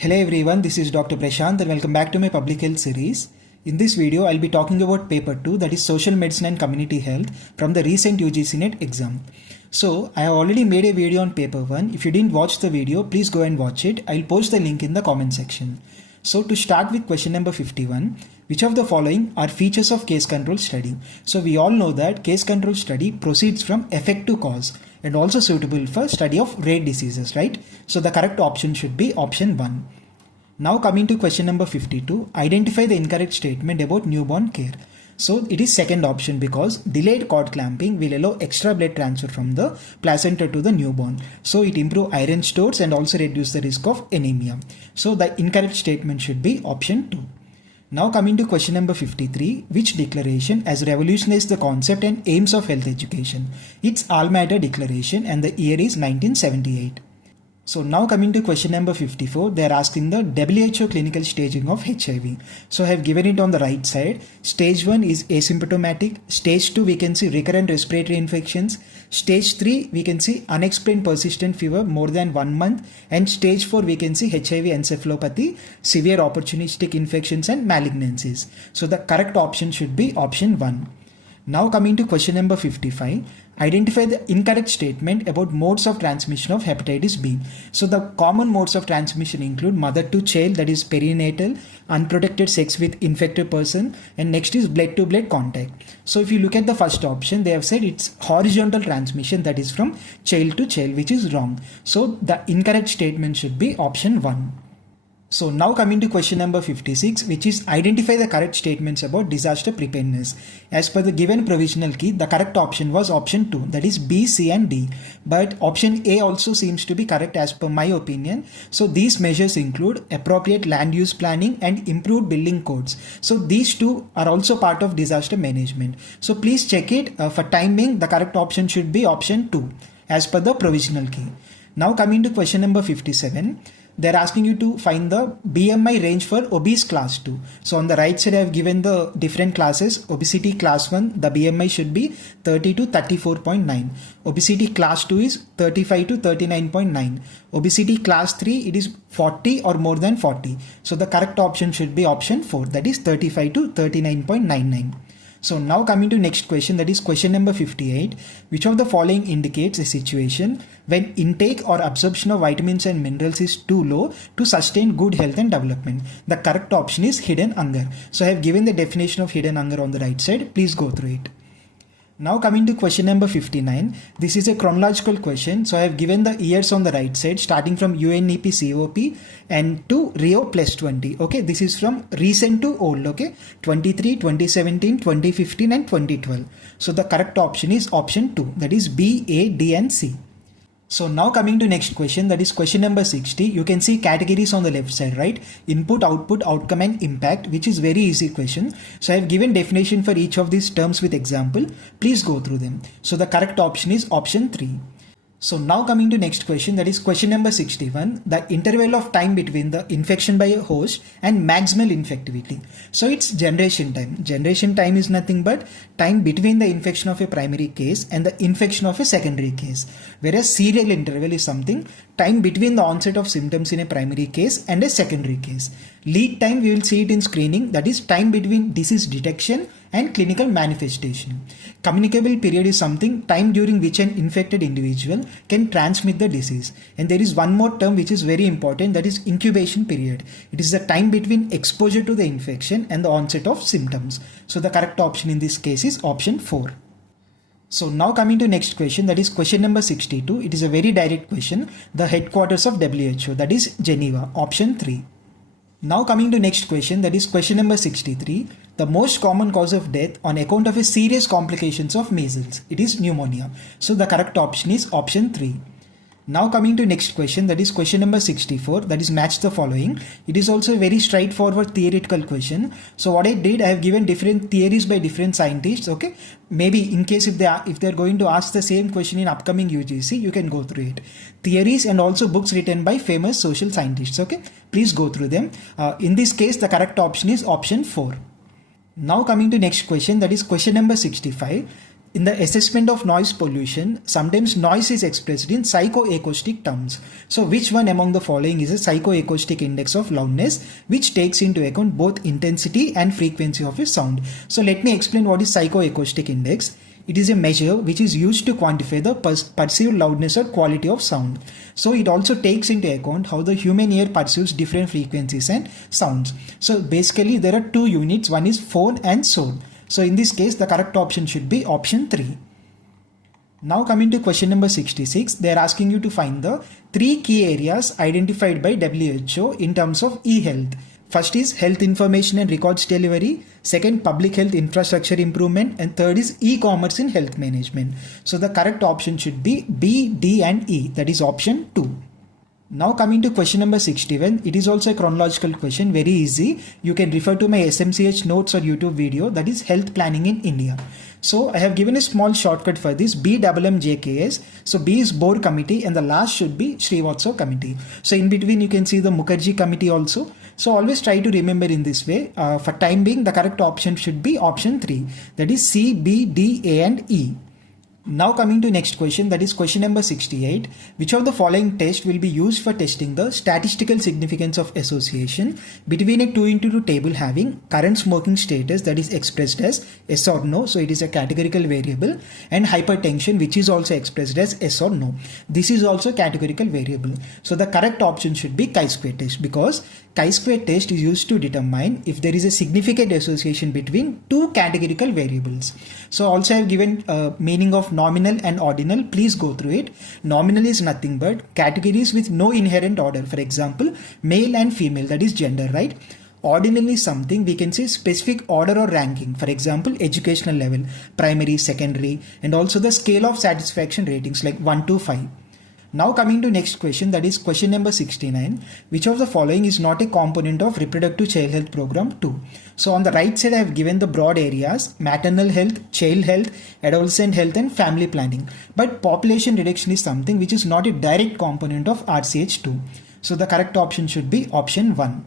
Hello everyone, this is Dr. Prashanth and welcome back to my public health series. In this video, I'll be talking about paper 2, that is social medicine and community health from the recent UGC NET exam. So I have already made a video on paper 1. If you didn't watch the video, please go and watch it. I'll post the link in the comment section. So to start with question number 51, which of the following are features of case control study? So we all know that case control study proceeds from effect to cause and also suitable for study of rare diseases, right? So the correct option should be option 1. Now coming to question number 52, identify the incorrect statement about newborn care. So it is second option because delayed cord clamping will allow extra blood transfer from the placenta to the newborn. So it improves iron stores and also reduce the risk of anemia. So the incorrect statement should be option 2. Now coming to question number 53, which declaration has revolutionized the concept and aims of health education? It's Alma Ata Declaration and the year is 1978. So now coming to question number 54, they are asking the WHO clinical staging of HIV. So I have given it on the right side. Stage 1 is asymptomatic. Stage 2 we can see recurrent respiratory infections. Stage 3 we can see unexplained persistent fever more than 1 month. And stage 4 we can see HIV encephalopathy, severe opportunistic infections and malignancies. So the correct option should be option 1. Now coming to question number 55, identify the incorrect statement about modes of transmission of hepatitis B. So the common modes of transmission include mother to child, that is perinatal, unprotected sex with infected person, and next is blood to blood contact. So if you look at the first option, they have said it's horizontal transmission, that is from child to child, which is wrong. So the incorrect statement should be option 1. So now coming to question number 56, which is identify the correct statements about disaster preparedness. As per the given provisional key, the correct option was option 2, that is B, C and D. But option A also seems to be correct as per my opinion. So these measures include appropriate land use planning and improved building codes. So these two are also part of disaster management. So please check it. For time being, the correct option should be option 2 as per the provisional key. Now coming to question number 57. They're asking you to find the BMI range for obese class 2. So on the right side, I have given the different classes. Obesity class 1, the BMI should be 30 to 34.9. Obesity class 2 is 35 to 39.9. Obesity class 3, it is 40 or more than 40. So the correct option should be option 4, that is 35 to 39.99. So now coming to next question, that is question number 58. Which of the following indicates a situation when intake or absorption of vitamins and minerals is too low to sustain good health and development? The correct option is hidden hunger. So I have given the definition of hidden hunger on the right side. Please go through it. Now coming to question number 59, this is a chronological question. So I have given the years on the right side starting from UNEP COP and to Rio plus 20. Okay, this is from recent to old. Okay, 23, 2017, 2015 and 2012. So the correct option is option 2, that is B, A, D and C. So now coming to next question, that is question number 60. You can see categories on the left side, right? Input, output, outcome and impact, which is very easy question. So I have given definition for each of these terms with example. Please go through them. So the correct option is option 3. So now coming to next question, that is question number 61, the interval of time between the infection by a host and maximal infectivity. So it's generation time. Generation time is nothing but time between the infection of a primary case and the infection of a secondary case. Whereas serial interval is something time between the onset of symptoms in a primary case and a secondary case. Lead time, we will see it in screening, that is time between disease detection and clinical manifestation. Communicable period is something time during which an infected individual can transmit the disease. And there is one more term which is very important, that is incubation period. It is the time between exposure to the infection and the onset of symptoms. So the correct option in this case is option 4. So now coming to next question, that is question number 62. It is a very direct question. The headquarters of WHO, that is Geneva, option 3. Now coming to next question, that is question number 63. The most common cause of death on account of a serious complications of measles. It is pneumonia. So the correct option is option 3. Now coming to next question, that is question number 64, that is match the following. It is also a very straightforward theoretical question. So what I did, I have given different theories by different scientists. Okay, maybe in case if they're going to ask the same question in upcoming UGC, you can go through it. Theories and also books written by famous social scientists. Okay, please go through them. In this case, the correct option is option 4. Now coming to next question, that is question number 65. In the assessment of noise pollution, sometimes noise is expressed in psychoacoustic terms. So which one among the following is a psychoacoustic index of loudness which takes into account both intensity and frequency of a sound? So let me explain what is psychoacoustic index. It is a measure which is used to quantify the perceived loudness or quality of sound. So it also takes into account how the human ear perceives different frequencies and sounds. So basically there are two units, one is phone and soul. So in this case the correct option should be option 3. Now coming to question number 66, they are asking you to find the 3 key areas identified by WHO in terms of e-health. First is health information and records delivery, second public health infrastructure improvement, and third is e-commerce in health management. So the correct option should be B, D and E, that is option 2. Now coming to question number 61, it is also a chronological question, very easy. You can refer to my SMCH notes or YouTube video, that is health planning in India. So I have given a small shortcut for this, BMMJKS. So B is board committee and the last should be Srivatsav committee. So in between you can see the Mukherjee committee also. So always try to remember in this way. For time being the correct option should be option 3, that is C, B, D, A and E. Now coming to next question, that is question number 68. Which of the following test will be used for testing the statistical significance of association between a 2x2 table having current smoking status, that is expressed as yes or no, so it is a categorical variable, and hypertension, which is also expressed as yes or no. This is also categorical variable. So the correct option should be chi-square test, because chi-square test is used to determine if there is a significant association between two categorical variables. So also I have given meaning of nominal and ordinal. Please go through it. Nominal is nothing but categories with no inherent order. For example, male and female, that is gender, right? Ordinal is something we can say specific order or ranking. For example, educational level, primary, secondary, and also the scale of satisfaction ratings like 1 to 5. Now coming to next question, that is question number 69. Which of the following is not a component of reproductive child health program 2? So on the right side I have given the broad areas: maternal health, child health, adolescent health and family planning. But population reduction is something which is not a direct component of RCH2. So the correct option should be option 1.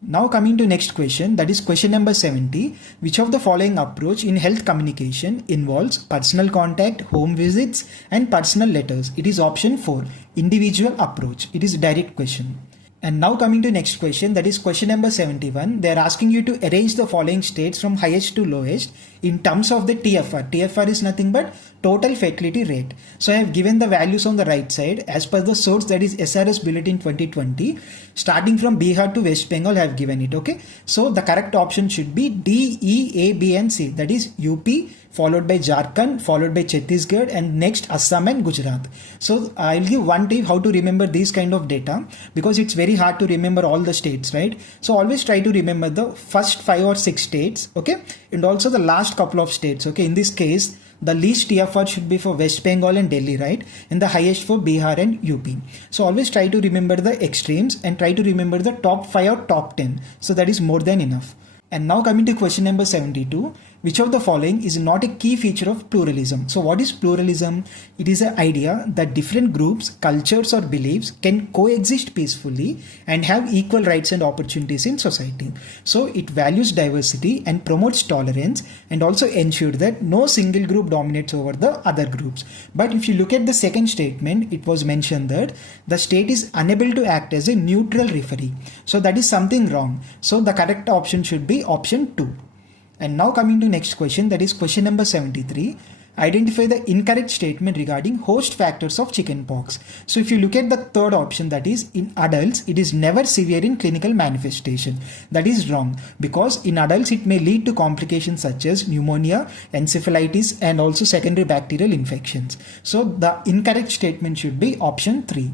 Now coming to next question, that is question number 70. Which of the following approach in health communication involves personal contact, home visits and personal letters? It is option 4, individual approach. It is a direct question. And now coming to next question, that is question number 71. They are asking you to arrange the following states from highest to lowest in terms of the TFR. TFR is nothing but total fatality rate. So I have given the values on the right side as per the source, that is SRS Bulletin 2020. Starting from Bihar to West Bengal I have given it. Okay. So the correct option should be D, E, A, B and C. That is UP, followed by Jharkhand, followed by Chhattisgarh and next Assam and Gujarat. So I'll give one tip how to remember these kind of data, because it's very hard to remember all the states, right? So always try to remember the first 5 or 6 states, okay? And also the last couple of states, okay? In this case, the least TFR should be for West Bengal and Delhi, right? And the highest for Bihar and UP. So always try to remember the extremes and try to remember the top 5 or top 10. So that is more than enough. And now coming to question number 72. Which of the following is not a key feature of pluralism? So what is pluralism? It is an idea that different groups, cultures or beliefs can coexist peacefully and have equal rights and opportunities in society. So it values diversity and promotes tolerance and also ensures that no single group dominates over the other groups. But if you look at the second statement, it was mentioned that the state is unable to act as a neutral referee. So that is something wrong. So the correct option should be option 2. And now coming to next question, that is question number 73. Identify the incorrect statement regarding host factors of chickenpox. So if you look at the third option, that is in adults, it is never severe in clinical manifestation. That is wrong, because in adults it may lead to complications such as pneumonia, encephalitis and also secondary bacterial infections. So the incorrect statement should be option 3.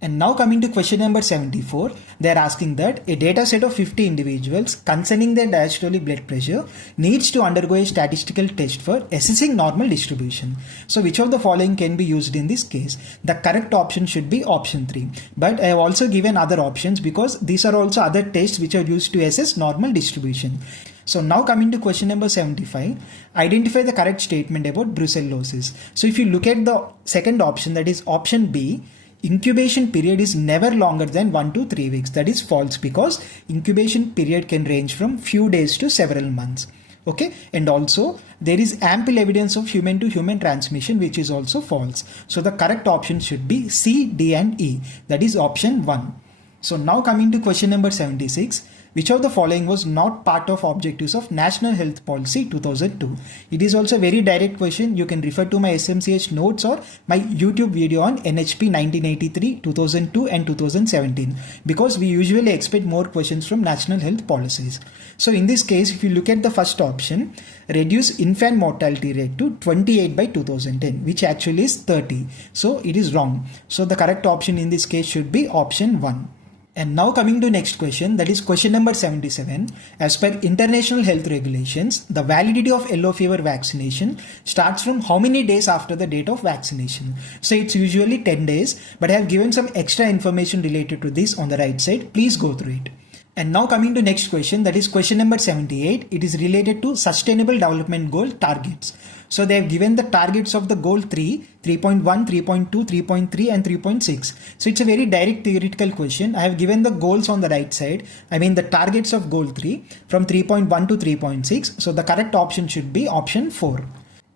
And now coming to question number 74, they are asking that a data set of 50 individuals concerning their diastolic blood pressure needs to undergo a statistical test for assessing normal distribution. So which of the following can be used in this case? The correct option should be option 3. But I have also given other options because these are also other tests which are used to assess normal distribution. So now coming to question number 75, identify the correct statement about brucellosis. So if you look at the second option, that is option B, incubation period is never longer than 1 to 3 weeks. That is false, because incubation period can range from few days to several months. Okay, and also there is ample evidence of human to human transmission, which is also false. So the correct option should be C, D and E, that is option 1. So now coming to question number 76, which of the following was not part of objectives of National Health Policy 2002? It is also a very direct question. You can refer to my SMCH notes or my YouTube video on NHP 1983, 2002 and 2017, because we usually expect more questions from national health policies. So in this case, if you look at the first option, reduce infant mortality rate to 28 by 2010, which actually is 30. So it is wrong. So the correct option in this case should be option 1. And now coming to next question, that is question number 77. As per international health regulations, the validity of yellow fever vaccination starts from how many days after the date of vaccination? So it's usually 10 days, but I have given some extra information related to this on the right side. Please go through it. And now coming to next question, that is question number 78. It is related to Sustainable Development Goal targets. So they have given the targets of the goal 3, 3.1, 3.2, 3.3 and 3.6. So it's a very direct theoretical question. I have given the goals on the right side. I mean the targets of goal 3 from 3.1 to 3.6. So the correct option should be option 4.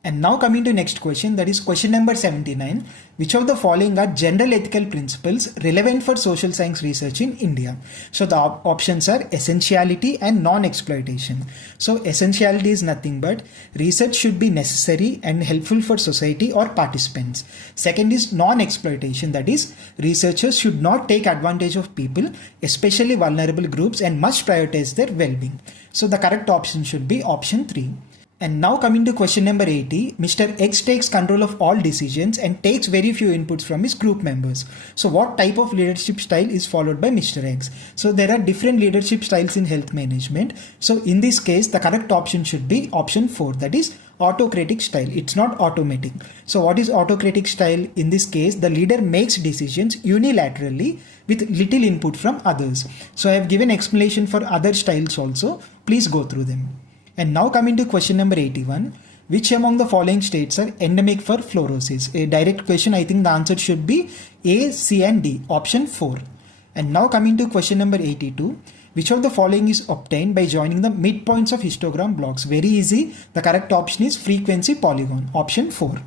And now coming to next question, that is question number 79. Which of the following are general ethical principles relevant for social science research in India? So the options are essentiality and non-exploitation. So essentiality is nothing but research should be necessary and helpful for society or participants. Second is non-exploitation, that is researchers should not take advantage of people, especially vulnerable groups, and must prioritize their well-being. So the correct option should be option 3. And now coming to question number 80, Mr. X takes control of all decisions and takes very few inputs from his group members. So what type of leadership style is followed by Mr. X? So there are different leadership styles in health management. So in this case, the correct option should be option 4, that is autocratic style. It's not automatic. So what is autocratic style? In this case, the leader makes decisions unilaterally with little input from others. So I have given explanation for other styles also. Please go through them. And now coming to question number 81, which among the following states are endemic for fluorosis? A direct question, I think the answer should be A, C and D, option 4. And now coming to question number 82, which of the following is obtained by joining the midpoints of histogram blocks? Very easy, the correct option is frequency polygon, option 4.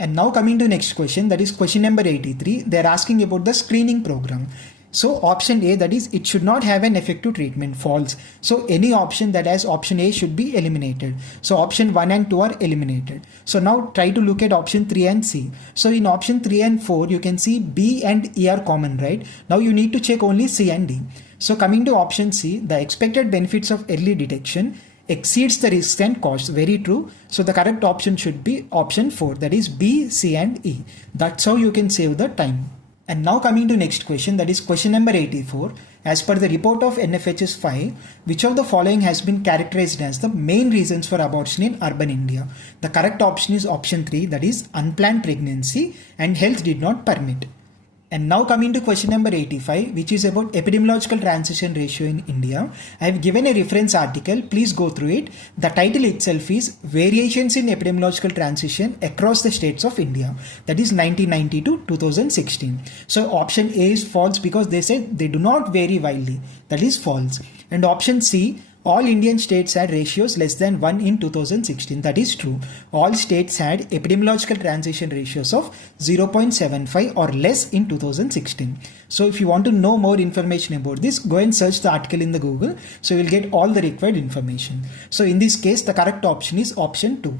And now coming to next question, that is question number 83, they are asking about the screening program. So option A, that is it should not have an effective treatment, false. So any option that has option A should be eliminated. So option 1 and 2 are eliminated. So now try to look at option 3 and C. So in option 3 and 4 you can see B and E are common, right? Now you need to check only C and D. So coming to option C, the expected benefits of early detection exceeds the risks and costs. Very true. So the correct option should be option 4, that is B, C and E. That's how you can save the time. And now coming to next question, that is question number 84. As per the report of NFHS 5, which of the following has been characterized as the main reasons for abortion in urban India? The correct option is option 3, that is unplanned pregnancy and health did not permit. And now coming to question number 85, which is about epidemiological transition ratio in India. I have given a reference article. Please go through it. The title itself is Variations in Epidemiological Transition Across the States of India. That is 1990 to 2016. So option A is false because they said they do not vary wildly. That is false. And option C, all Indian states had ratios less than 1 in 2016. That is true. All states had epidemiological transition ratios of 0.75 or less in 2016. So if you want to know more information about this, go and search the article in the Google. So you will get all the required information. So in this case, the correct option is option 2.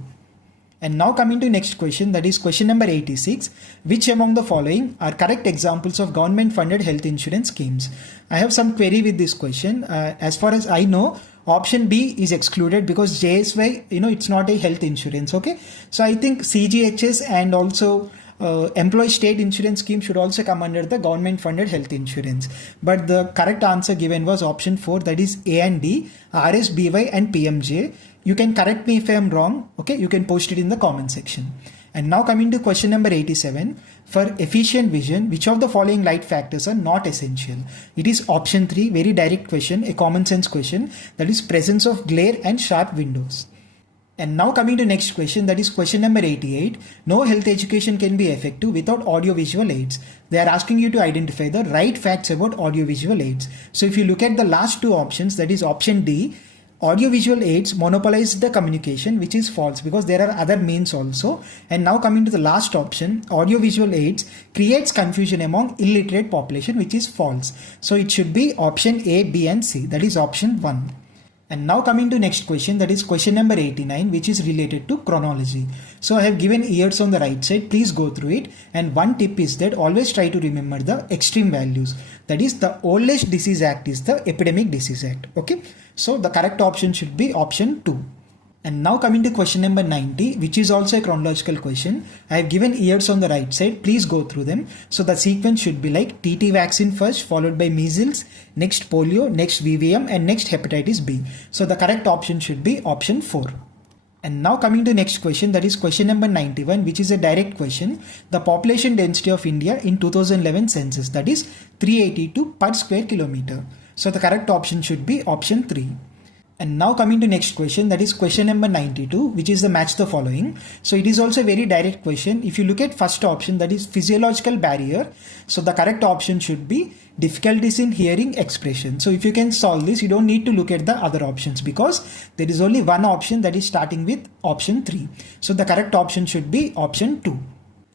And now coming to next question, that is question number 86. Which among the following are correct examples of government funded health insurance schemes? I have some query with this question. As far as I know, option B is excluded because JSY, it's not a health insurance. Okay. So I think CGHS and also employee state insurance scheme should also come under the government funded health insurance. But the correct answer given was option 4, that is A and D, RSBY and PMJ. You can correct me if I am wrong. Okay, you can post it in the comment section. And now coming to question number 87. For efficient vision, which of the following light factors are not essential? It is option 3, very direct question, a common sense question, that is presence of glare and sharp windows. And now coming to next question, that is question number 88. No health education can be effective without audiovisual aids. They are asking you to identify the right facts about audiovisual aids. So if you look at the last two options, that is option D, audiovisual aids monopolize the communication, which is false because there are other means also. And now coming to the last option, audiovisual aids creates confusion among illiterate population, which is false. So it should be option A, B and C, that is option 1. And now coming to next question, that is question number 89, which is related to chronology. So I have given years on the right side, please go through it. And one tip is that always try to remember the extreme values. That is, the oldest disease act is the Epidemic Disease Act. Okay, so the correct option should be option 2. And now coming to question number 90, which is also a chronological question. I have given years on the right side. Please go through them. So the sequence should be like TT vaccine first, followed by measles, next polio, next VVM, and next hepatitis B. So the correct option should be option 4. And now coming to next question, that is question number 91, which is a direct question. The population density of India in 2011 census, that is 382 per square kilometer. So the correct option should be option 3. And now coming to next question, that is question number 92, which is the match the following. So it is also a very direct question. If you look at first option, that is physiological barrier. So the correct option should be difficulties in hearing expression. So if you can solve this, you don't need to look at the other options because there is only one option, that is starting with option 3. So the correct option should be option 2.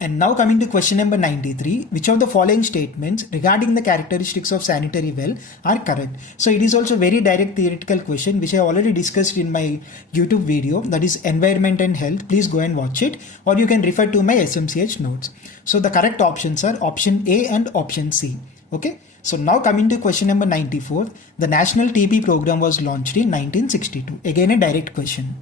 And now coming to question number 93, which of the following statements regarding the characteristics of sanitary well are correct? So it is also very direct theoretical question, which I already discussed in my YouTube video, that is environment and health. Please go and watch it, or you can refer to my SMCH notes. So the correct options are option A and option C. Okay. So now coming to question number 94, the National TB program was launched in 1962. Again a direct question.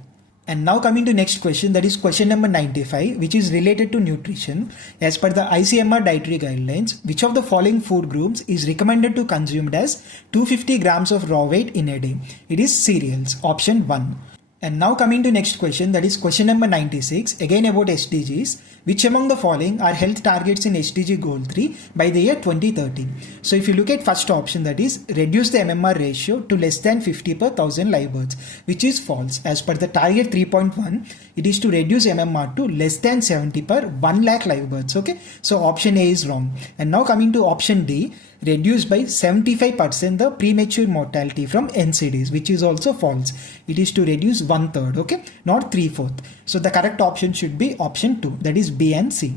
And now coming to next question, that is question number 95, which is related to nutrition. As per the ICMR dietary guidelines, which of the following food groups is recommended to consumed as 250 grams of raw weight in a day? It is cereals, option 1. And now coming to next question, that is question number 96, again about SDGs. Which among the following are health targets in SDG goal 3 by the year 2030? So if you look at first option, that is reduce the MMR ratio to less than 50 per 1000 live births, which is false. As per the target 3.1, it is to reduce MMR to less than 70 per 1 lakh live births. Okay, so option A is wrong. And now coming to option D, reduce by 75% the premature mortality from NCDs, which is also false. It is to reduce 1/3, okay, not 3/4. So the correct option should be option 2, that is B and C.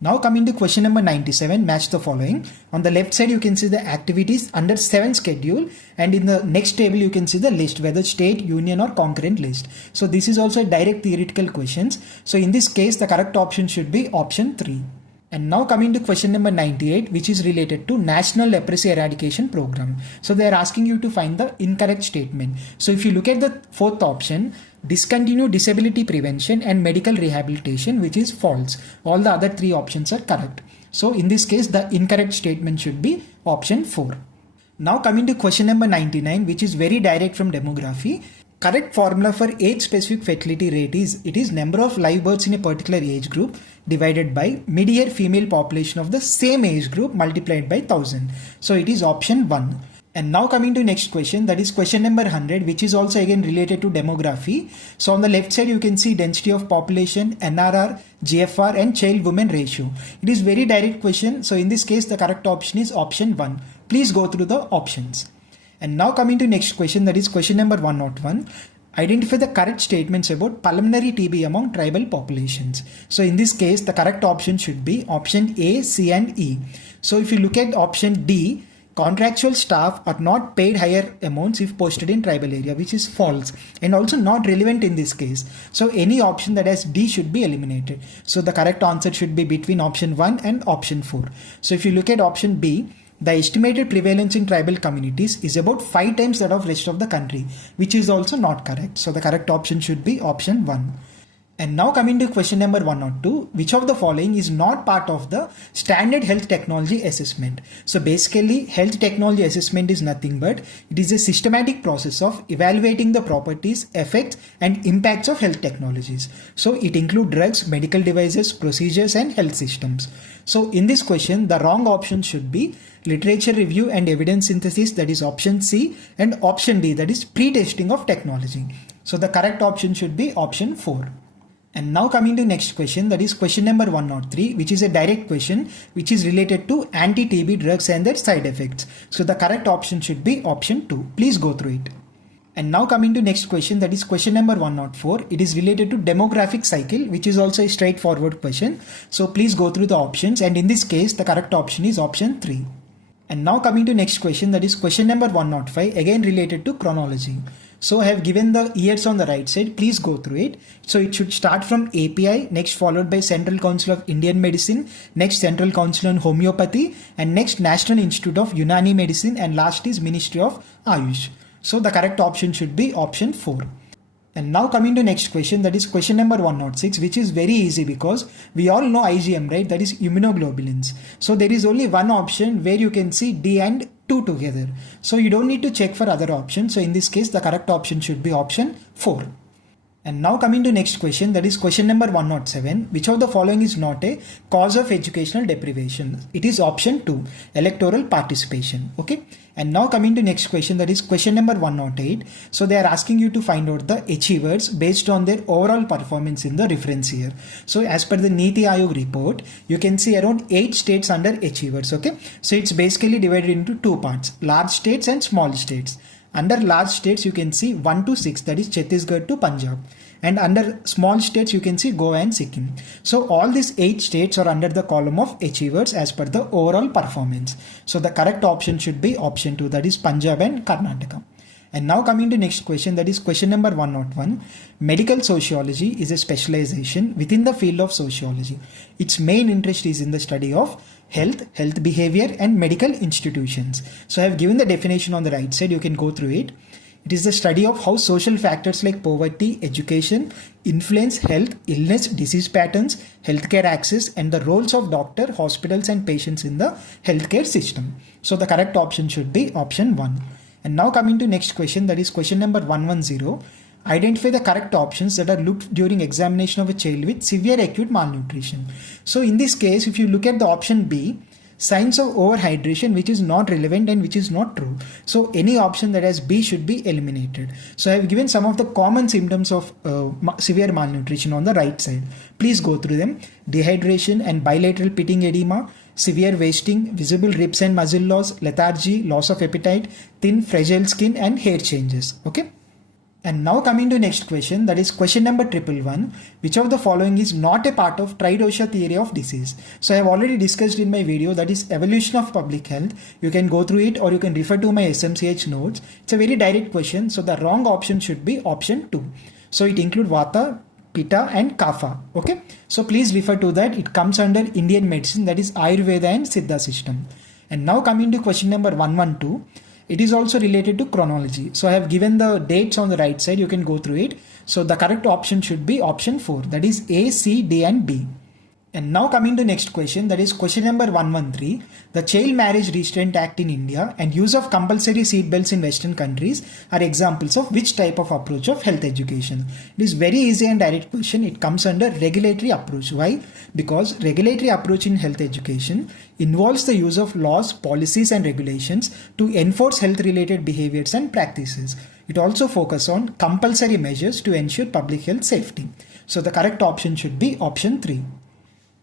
Now coming to question number 97, match the following. On the left side you can see the activities under 7 schedule, and in the next table you can see the list, whether state, union or concurrent list. So this is also a direct theoretical questions. So in this case the correct option should be option 3. And now coming to question number 98, which is related to National Leprosy Eradication Program. So they are asking you to find the incorrect statement. So if you look at the fourth option, discontinue disability prevention and medical rehabilitation, which is false. All the other 3 options are correct. So in this case, the incorrect statement should be option 4. Now coming to question number 99, which is very direct from demography. Correct formula for age specific fertility rate is, it is number of live births in a particular age group divided by mid-year female population of the same age group multiplied by 1000. So it is option 1. And now coming to next question, that is question number 100, which is also again related to demography. So on the left side you can see density of population, NRR, GFR and child women ratio. It is very direct question. So in this case the correct option is option 1. Please go through the options. And now coming to next question, that is question number 101. Identify the correct statements about pulmonary TB among tribal populations. So in this case, the correct option should be option A, C and E. So if you look at option D, contractual staff are not paid higher amounts if posted in tribal area, which is false and also not relevant in this case. So any option that has D should be eliminated. So the correct answer should be between option 1 and option 4. So if you look at option B, the estimated prevalence in tribal communities is about 5 times that of rest of the country, which is also not correct. So the correct option should be option 1. And now coming to question number 102, which of the following is not part of the standard health technology assessment? So basically health technology assessment is nothing but it is a systematic process of evaluating the properties, effects and impacts of health technologies. So it includes drugs, medical devices, procedures and health systems. So in this question, the wrong option should be literature review and evidence synthesis, that is option C, and option D, that is pre-testing of technology. So the correct option should be option 4. And now coming to next question, that is question number 103, which is a direct question which is related to anti-TB drugs and their side effects. So the correct option should be option 2. Please go through it. And now coming to next question, that is question number 104. It is related to demographic cycle, which is also a straightforward question. So please go through the options, and in this case the correct option is option 3. And now coming to next question, that is question number 105, again related to chronology. So I have given the years on the right side, please go through it. So it should start from API, next followed by Central Council of Indian Medicine, next Central Council on Homeopathy, and next National Institute of Unani Medicine, and last is Ministry of Ayush. So the correct option should be option 4. And now coming to next question, that is question number 106, which is very easy because we all know IgM, right? That is immunoglobulins. So there is only one option where you can see D and 2 together. So you don't need to check for other options. So in this case, the correct option should be option 4. And now coming to next question, that is question number 107. Which of the following is not a cause of educational deprivation? It is option 2, electoral participation. Okay. And now coming to next question, that is question number 108. So they are asking you to find out the achievers based on their overall performance in the reference year. So as per the NITI Aayog report, you can see around 8 states under achievers. Okay. So it's basically divided into 2 parts, large states and small states. Under large states, you can see 1 to 6, that is Chhattisgarh to Punjab. And under small states, you can see Goa and Sikkim. So all these 8 states are under the column of achievers as per the overall performance. So the correct option should be option 2, that is Punjab and Karnataka. And now coming to next question, that is question number 101. Medical sociology is a specialization within the field of sociology. Its main interest is in the study of health, health behavior, and medical institutions. So I have given the definition on the right side. You can go through it. It is the study of how social factors like poverty, education influence health, illness, disease patterns, healthcare access, and the roles of doctor, hospitals, and patients in the healthcare system. So the correct option should be option 1. And now coming to next question, that is question number 110. Identify the correct options that are looked during examination of a child with severe acute malnutrition. So in this case, if you look at the option B, signs of overhydration, which is not relevant and which is not true. So any option that has B should be eliminated. So I have given some of the common symptoms of severe malnutrition on the right side. Please go through them. Dehydration and bilateral pitting edema, severe wasting, visible ribs and muscle loss, lethargy, loss of appetite, thin fragile skin, and hair changes. Okay. And now coming to next question, that is question number 111. Which of the following is not a part of Tridosha theory of disease? So I have already discussed in my video, that is evolution of public health. You can go through it or you can refer to my SMCH notes. It's a very direct question. So the wrong option should be option 2. So it includes Vata, Pitta, and Kapha. Okay. So please refer to that. It comes under Indian medicine, that is Ayurveda and Siddha system. And now coming to question number 112. It is also related to chronology. So I have given the dates on the right side. You can go through it. So the correct option should be option 4. That is A, C, D, and B. And now coming to next question, that is question number 113. The Child Marriage Restraint Act in India and use of compulsory seat belts in Western countries are examples of which type of approach of health education? It is very easy and direct question. It comes under regulatory approach. Why? Because regulatory approach in health education involves the use of laws, policies, and regulations to enforce health related behaviors and practices. It also focuses on compulsory measures to ensure public health safety. So the correct option should be option 3.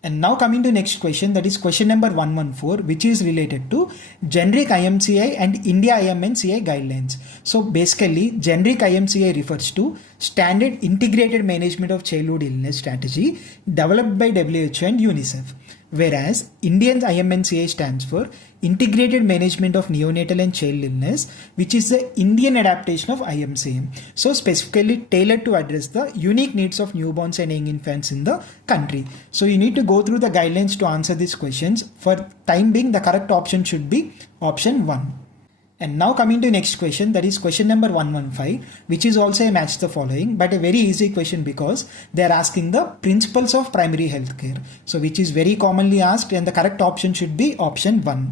And now coming to next question, that is question number 114, which is related to generic IMCI and India IMNCI guidelines. So basically, generic IMCI refers to Standard Integrated Management of Childhood Illness Strategy developed by WHO and UNICEF. Whereas Indian IMNCI stands for Integrated Management of Neonatal and Child Illness, which is the Indian adaptation of IMCM. So specifically tailored to address the unique needs of newborns and young infants in the country. So you need to go through the guidelines to answer these questions. For time being, the correct option should be option 1. And now coming to next question, that is question number 115, which is also a match the following, but a very easy question because they are asking the principles of primary healthcare. So which is very commonly asked, and the correct option should be option 1.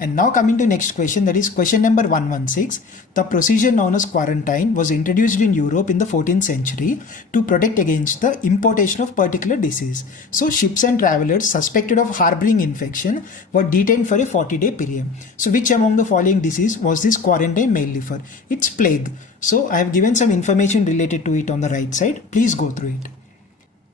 And now coming to next question, that is question number 116. The procedure known as quarantine was introduced in Europe in the 14th century to protect against the importation of particular disease. So ships and travelers suspected of harboring infection were detained for a 40-day period. So which among the following disease was this quarantine mainly for? It's plague. So I have given some information related to it on the right side. Please go through it.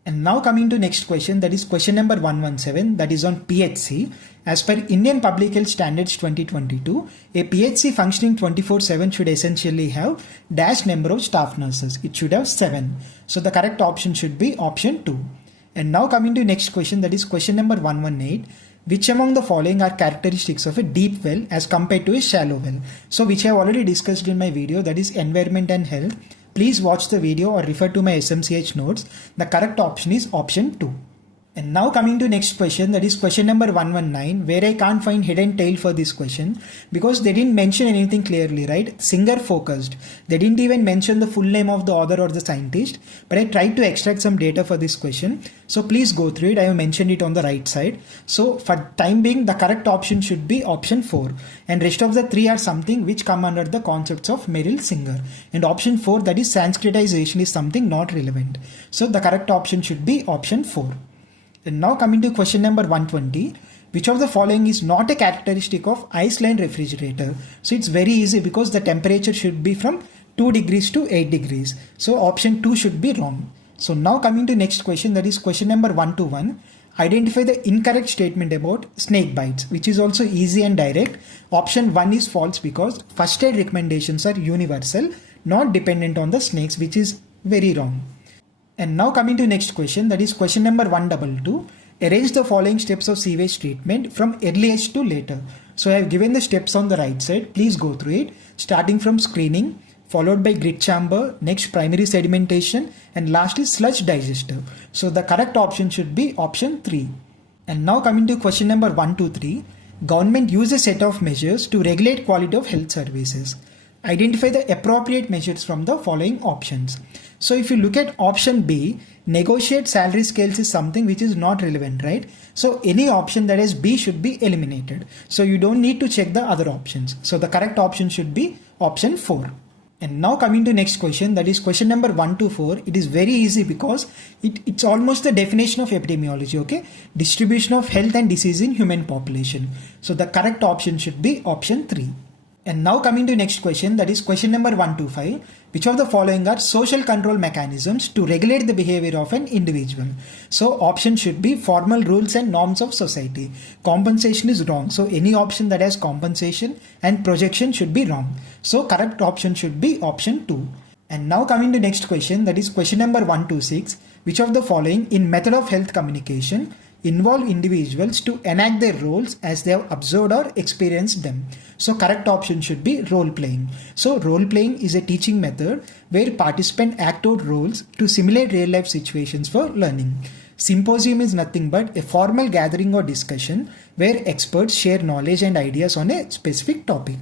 And now coming to next question, that is question number 117, that is on PHC. As per Indian Public Health Standards 2022, a PHC functioning 24/7 should essentially have dash number of staff nurses. It should have 7. So the correct option should be option 2. And now coming to next question, that is question number 118. Which among the following are characteristics of a deep well as compared to a shallow well? So which I have already discussed in my video, that is environment and health. Please watch the video or refer to my SMCH notes. The correct option is option 2. And now coming to next question, that is question number 119, where I can't find head and tail for this question because they didn't mention anything clearly, right? Singer focused. They didn't even mention the full name of the author or the scientist, but I tried to extract some data for this question. So please go through it. I have mentioned it on the right side. So for time being, the correct option should be option 4. And rest of the 3 are something which come under the concepts of Merrill Singer. And option 4, that is Sanskritization, is something not relevant. So the correct option should be option 4. And now coming to question number 120, which of the following is not a characteristic of Iceland refrigerator? So it's very easy because the temperature should be from 2 degrees to 8 degrees. So option 2 should be wrong. So now coming to next question, that is question number 121. Identify the incorrect statement about snake bites, which is also easy and direct. Option 1 is false because first aid recommendations are universal, not dependent on the snakes, which is very wrong. And now coming to next question, that is question number 122. Arrange the following steps of sewage treatment from earliest to later. So I have given the steps on the right side. Please go through it. Starting from screening, followed by grit chamber, next primary sedimentation, and last is sludge digester. So the correct option should be option 3. And now coming to question number 123. Government use a set of measures to regulate quality of health services. Identify the appropriate measures from the following options. So if you look at option B, negotiate salary scales is something which is not relevant, right? So any option that is B should be eliminated. So you don't need to check the other options. So the correct option should be option 4. And now coming to next question, that is question number 124. It is very easy because it's almost the definition of epidemiology, okay? Distribution of health and disease in human population. So the correct option should be option 3. And now coming to next question, that is question number 125. Which of the following are social control mechanisms to regulate the behavior of an individual? So option should be formal rules and norms of society. Compensation is wrong. So any option that has compensation and projection should be wrong. So correct option should be option 2. And now coming to next question, that is question number 126. Which of the following in method of health communication involve individuals to enact their roles as they have observed or experienced them? So correct option should be role playing. So role playing is a teaching method where participants act out roles to simulate real life situations for learning. Symposium is nothing but a formal gathering or discussion where experts share knowledge and ideas on a specific topic.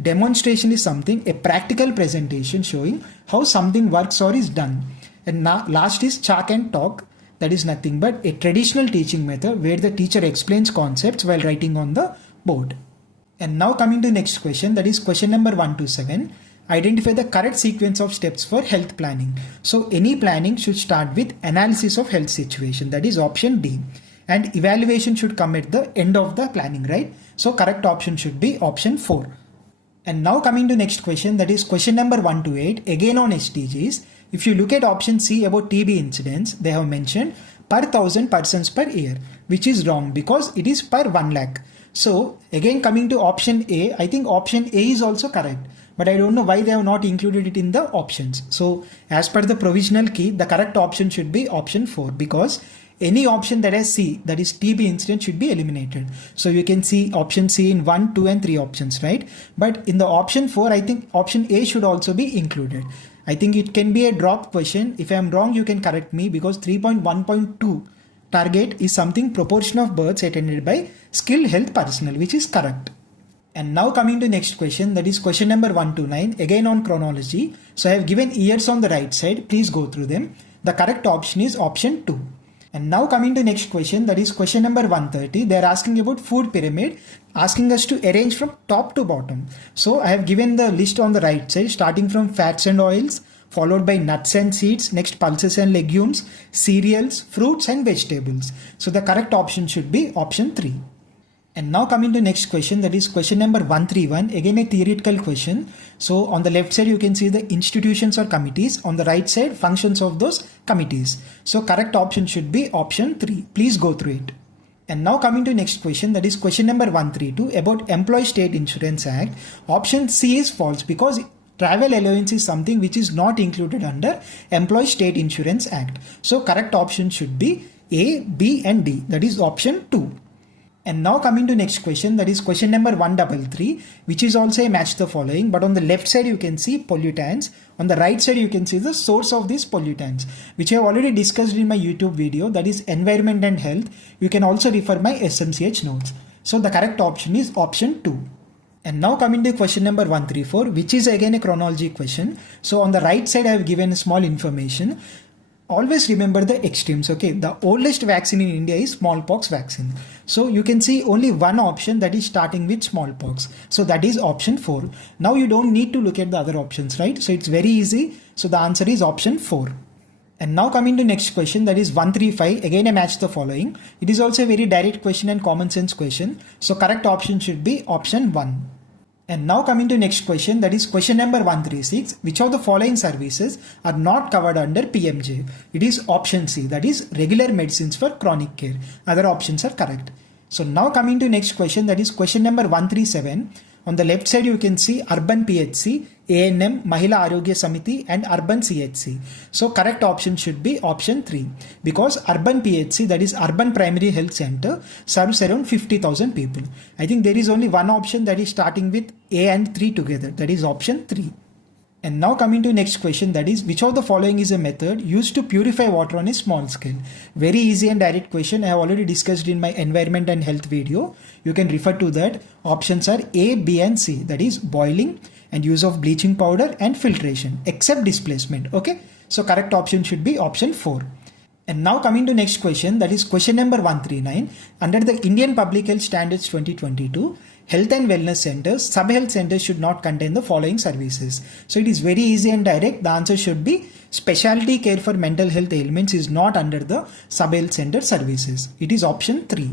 Demonstration is something, a practical presentation showing how something works or is done. And now last is chalk and talk. That is nothing but a traditional teaching method where the teacher explains concepts while writing on the board. And now coming to next question, that is question number 127. Identify the correct sequence of steps for health planning. So any planning should start with analysis of health situation. That is option D. And evaluation should come at the end of the planning, right? So correct option should be option 4. And now coming to next question, that is question number 128. Again on SDGs. If you look at option C about TB incidents, they have mentioned per 1,000 persons per year, which is wrong because it is per 1 lakh. So again coming to option A, I think option A is also correct, but I don't know why they have not included it in the options. So as per the provisional key, the correct option should be option 4 because any option that has C, that is TB incident, should be eliminated. So you can see option C in 1, 2 and 3 options, right? But in the option 4, I think option A should also be included. I think it can be a drop question. If I am wrong, you can correct me because 3.1.2 target is something proportion of births attended by skilled health personnel, which is correct. And now coming to next question, that is question number 129, again on chronology. So I have given years on the right side. Please go through them. The correct option is option 2. And now coming to next question, that is question number 130. They are asking about food pyramid, asking us to arrange from top to bottom. So I have given the list on the right side, starting from fats and oils, followed by nuts and seeds, next pulses and legumes, cereals, fruits and vegetables. So the correct option should be option 3. And now coming to next question, that is question number 131, again a theoretical question. So on the left side you can see the institutions or committees, on the right side functions of those committees. So correct option should be option 3. Please go through it. And now coming to next question, that is question number 132 about Employee State Insurance Act. Option C is false because travel allowance is something which is not included under Employee State Insurance Act. So correct option should be A, B and D, that is option 2. And now coming to next question, that is question number 133, which is also a match the following, but on the left side you can see pollutants, on the right side you can see the source of these pollutants, which I have already discussed in my YouTube video, that is environment and health. You can also refer my SMCH notes. So the correct option is option 2. And now coming to question number 134, which is again a chronology question. So on the right side I have given small information. Always remember the extremes, okay? The oldest vaccine in India is smallpox vaccine. So you can see only one option that is starting with smallpox. So that is option 4. Now you don't need to look at the other options, right? So it's very easy. So the answer is option 4. And now coming to next question, that is 135. Again, I match the following. It is also a very direct question and common sense question. So correct option should be option 1. And now coming to next question, that is question number 136. Which of the following services are not covered under PMJ? It is option C, that is regular medicines for chronic care. Other options are correct. So now coming to next question, that is question number 137. On the left side you can see Urban PHC, ANM, Mahila Arogya Samiti and Urban CHC. So correct option should be option 3 because Urban PHC, that is Urban Primary Health Center, serves around 50,000 people. I think there is only one option that is starting with A and 3 together, that is option 3. And now coming to next question, that is which of the following is a method used to purify water on a small scale? Very easy and direct question. I have already discussed in my environment and health video. You can refer to that. Options are A, B and C, that is boiling and use of bleaching powder and filtration except displacement. Okay, so correct option should be option 4. And now coming to next question, that is question number 139. Under the Indian Public Health Standards 2022, health and wellness centers, sub-health centers should not contain the following services. So it is very easy and direct. The answer should be specialty care for mental health ailments is not under the sub-health center services. It is option 3.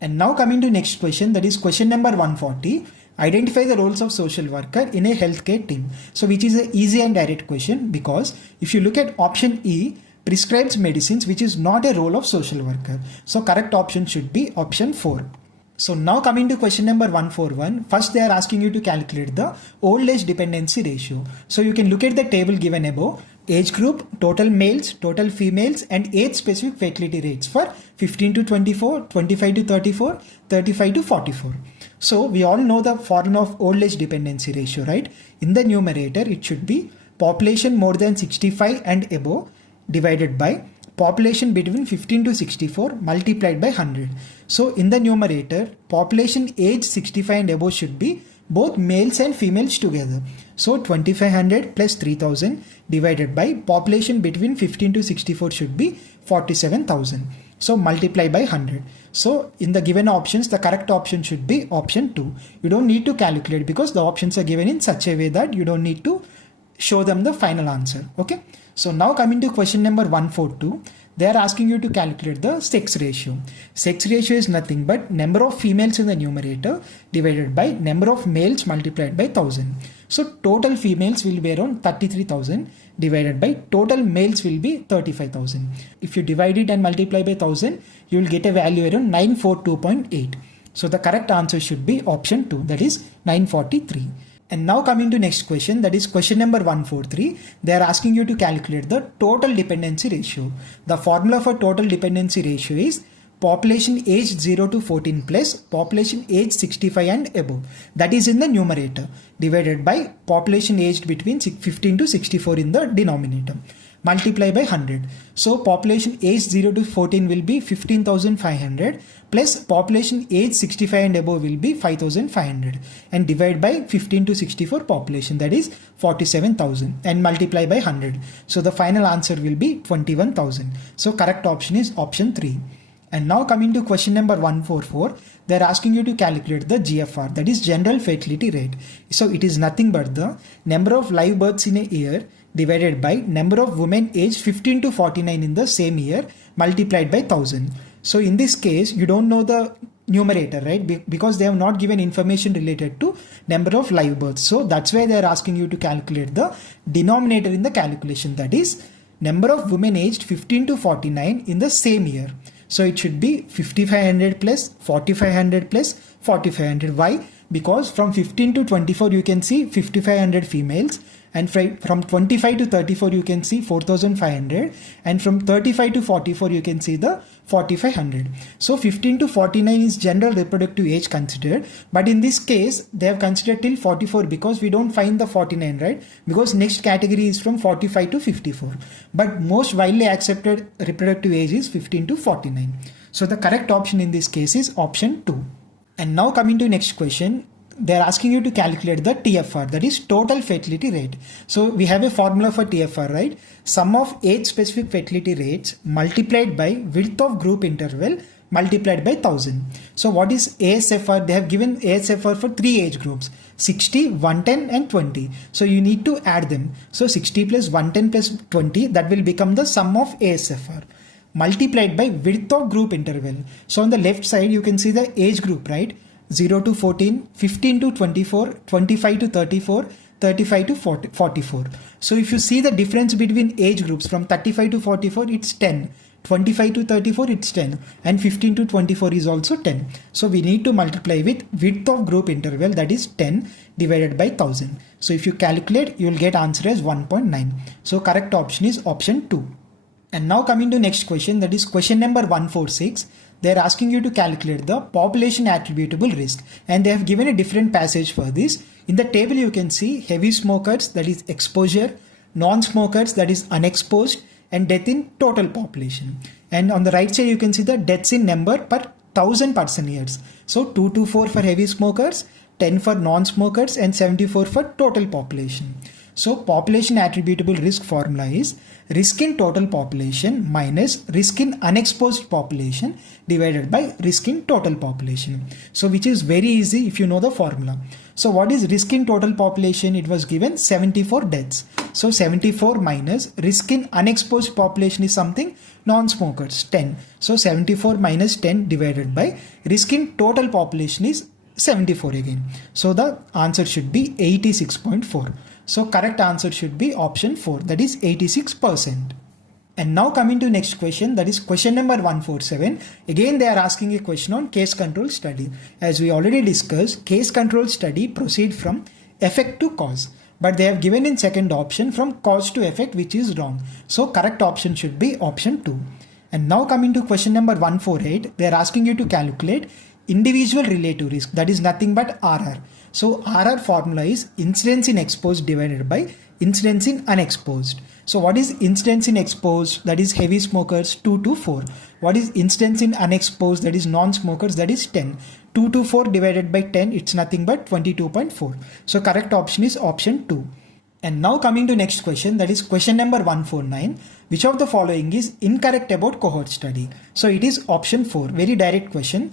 And now coming to next question, that is question number 140. Identify the roles of social worker in a healthcare team. So which is an easy and direct question because if you look at option E, prescribes medicines, which is not a role of social worker. So correct option should be option 4. So now coming to question number 141, first they are asking you to calculate the old age dependency ratio. So you can look at the table given above, age group, total males, total females and age specific fatality rates for 15 to 24, 25 to 34, 35 to 44. So we all know the formula of old age dependency ratio, right? In the numerator, it should be population more than 65 and above divided by population between 15 to 64 multiplied by 100. So in the numerator, population age 65 and above should be both males and females together. So 2500 plus 3000 divided by population between 15 to 64 should be 47,000. So multiply by 100. So in the given options, the correct option should be option 2. You don't need to calculate because the options are given in such a way that you don't need to show them the final answer. Okay. So now coming to question number 142, they are asking you to calculate the sex ratio. Sex ratio is nothing but number of females in the numerator divided by number of males multiplied by 1000. So total females will be around 33,000 divided by total males will be 35,000. If you divide it and multiply by 1000, you will get a value around 942.8. So the correct answer should be option 2, that is 943. And now coming to next question, that is question number 143. They are asking you to calculate the total dependency ratio. The formula for total dependency ratio is population age 0 to 14 plus population age 65 and above. That is in the numerator divided by population aged between 15 to 64 in the denominator. Multiply by 100. So population age 0 to 14 will be 15,500 plus population age 65 and above will be 5,500 and divide by 15 to 64 population, that is 47,000 and multiply by 100. So the final answer will be 21,000. So correct option is option 3. And now coming to question number 144, they are asking you to calculate the GFR, that is general fertility rate. So it is nothing but the number of live births in a year divided by number of women aged 15 to 49 in the same year multiplied by 1000. So in this case, you don't know the numerator, right? Because they have not given information related to number of live births. So that's why they are asking you to calculate the denominator in the calculation, that is number of women aged 15 to 49 in the same year. So it should be 5500 plus 4500 plus 4500. Why? Because from 15 to 24 you can see 5500 females, and from 25 to 34 you can see 4500, and from 35 to 44 you can see the 4500. So 15 to 49 is general reproductive age considered, but in this case they have considered till 44 because we don't find the 49, right? Because next category is from 45 to 54, but most widely accepted reproductive age is 15 to 49. So the correct option in this case is option 2. And now coming to next question, they are asking you to calculate the TFR, that is total fertility rate. So we have a formula for TFR, right? Sum of age specific fertility rates multiplied by width of group interval multiplied by 1000. So what is ASFR? They have given ASFR for 3 age groups, 60, 110 and 20. So you need to add them. So 60 plus 110 plus 20, that will become the sum of ASFR multiplied by width of group interval. So on the left side you can see the age group, right? 0 to 14, 15 to 24, 25 to 34, 35 to 44. So if you see the difference between age groups from 35 to 44, it's 10. 25 to 34, it's 10. And 15 to 24 is also 10. So we need to multiply with width of group interval, that is 10 divided by 1000. So if you calculate, you will get answer as 1.9. So correct option is option 2. And now coming to next question, that is question number 146. They are asking you to calculate the population attributable risk, and they have given a different passage for this. In the table you can see heavy smokers, that is exposure, non-smokers, that is unexposed, and death in total population. And on the right side you can see the deaths in number per 1000 person years. So 224 for heavy smokers, 10 for non-smokers, and 74 for total population. So population attributable risk formula is risk in total population minus risk in unexposed population divided by risk in total population. So which is very easy if you know the formula. So what is risk in total population? It was given 74 deaths. So 74 minus risk in unexposed population is something, non-smokers, 10. So 74 minus 10 divided by risk in total population is 74 again. So the answer should be 86.4. So correct answer should be option 4, that is 86%. And now coming to next question, that is question number 147. Again they are asking a question on case control study. As we already discussed, case control study proceed from effect to cause, but they have given in second option from cause to effect, which is wrong. So correct option should be option 2. And now coming to question number 148, they are asking you to calculate individual relative risk, that is nothing but RR. So RR formula is incidence in exposed divided by incidence in unexposed. So what is incidence in exposed? That is heavy smokers, 2 to 4. What is incidence in unexposed? That is non-smokers, that is 10. 2 to 4 divided by 10, it's nothing but 22.4. So correct option is option 2. And now coming to next question, that is question number 149. Which of the following is incorrect about cohort study? So it is option 4, very direct question.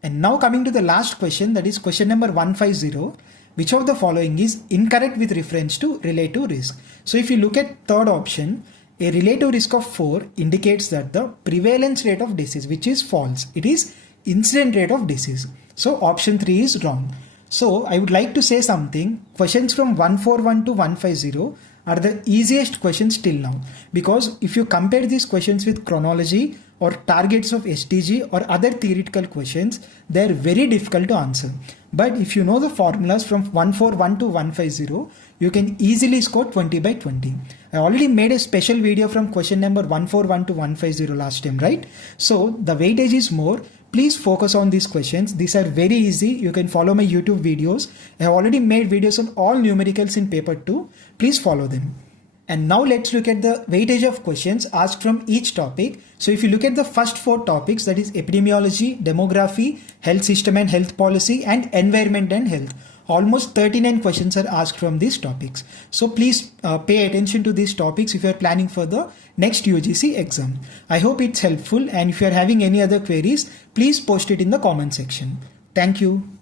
And now coming to the last question, that is question number 150. Which of the following is incorrect with reference to relative risk? So if you look at third option, a relative risk of 4 indicates that the prevalence rate of disease, which is false. It is incident rate of disease. So option 3 is wrong. So I would like to say something. Questions from 141 to 150 are the easiest questions till now, because if you compare these questions with chronology or targets of SDG or other theoretical questions, they are very difficult to answer. But if you know the formulas from 141 to 150, you can easily score 20 by 20. I already made a special video from question number 141 to 150 last time, right? So the weightage is more. Please focus on these questions. These are very easy. You can follow my YouTube videos. I have already made videos on all numericals in paper 2. Please follow them. And now let's look at the weightage of questions asked from each topic. So if you look at the first 4 topics, that is epidemiology, demography, health system and health policy, and environment and health, almost 39 questions are asked from these topics. So please pay attention to these topics if you are planning for the next UGC exam. I hope it's helpful, and if you are having any other queries, please post it in the comment section. Thank you.